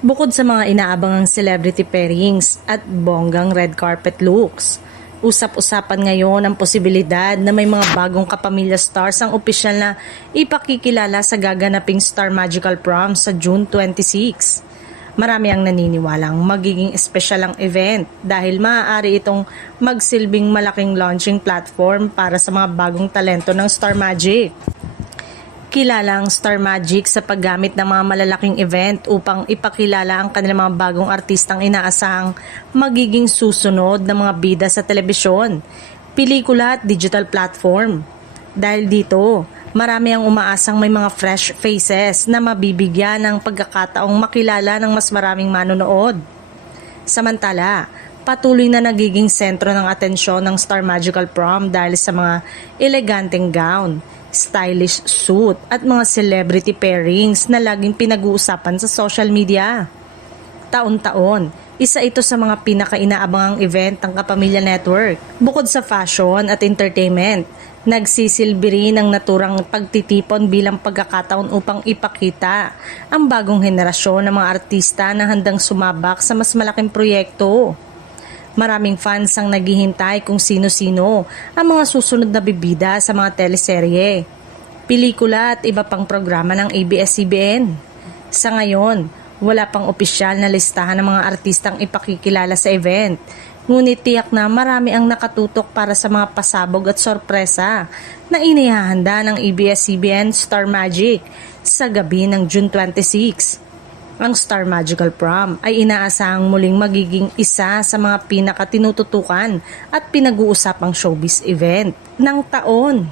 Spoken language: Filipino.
Bukod sa mga inaabangang celebrity pairings at bonggang red carpet looks, usap-usapan ngayon ang posibilidad na may mga bagong kapamilya stars ang opisyal na ipakikilala sa gaganaping Star Magical Prom sa June 26. Marami ang naniniwalang magiging espesyal ang event dahil maaari itong magsilbing malaking launching platform para sa mga bagong talento ng Star Magic. Kilala ang Star Magic sa paggamit ng mga malalaking event upang ipakilala ang kanilang mga bagong artistang inaasahang magiging susunod ng mga bida sa telebisyon, pelikula at digital platform. Dahil dito, marami ang umaasang may mga fresh faces na mabibigyan ng pagkakataong makilala ng mas maraming manonood. Samantala, patuloy na nagiging sentro ng atensyon ng Star Magical Prom dahil sa mga eleganteng gown, stylish suit at mga celebrity pairings na laging pinag-uusapan sa social media. Taon-taon, isa ito sa mga pinaka-inaabangang event ng Kapamilya Network. Bukod sa fashion at entertainment, nagsisilbi rin ang naturang pagtitipon bilang pagkakataon upang ipakita ang bagong henerasyon ng mga artista na handang sumabak sa mas malaking proyekto. Maraming fans ang naghihintay kung sino-sino ang mga susunod na bibida sa mga teleserye, pelikula at iba pang programa ng ABS-CBN. Sa ngayon, wala pang opisyal na listahan ng mga artistang ipakikilala sa event. Ngunit tiyak na marami ang nakatutok para sa mga pasabog at sorpresa na inihahanda ng ABS-CBN Star Magic sa gabi ng June 26. Ang Star Magical Prom ay inaasahang muling magiging isa sa mga pinakatinututukan at pinag-uusapang showbiz event ng taon.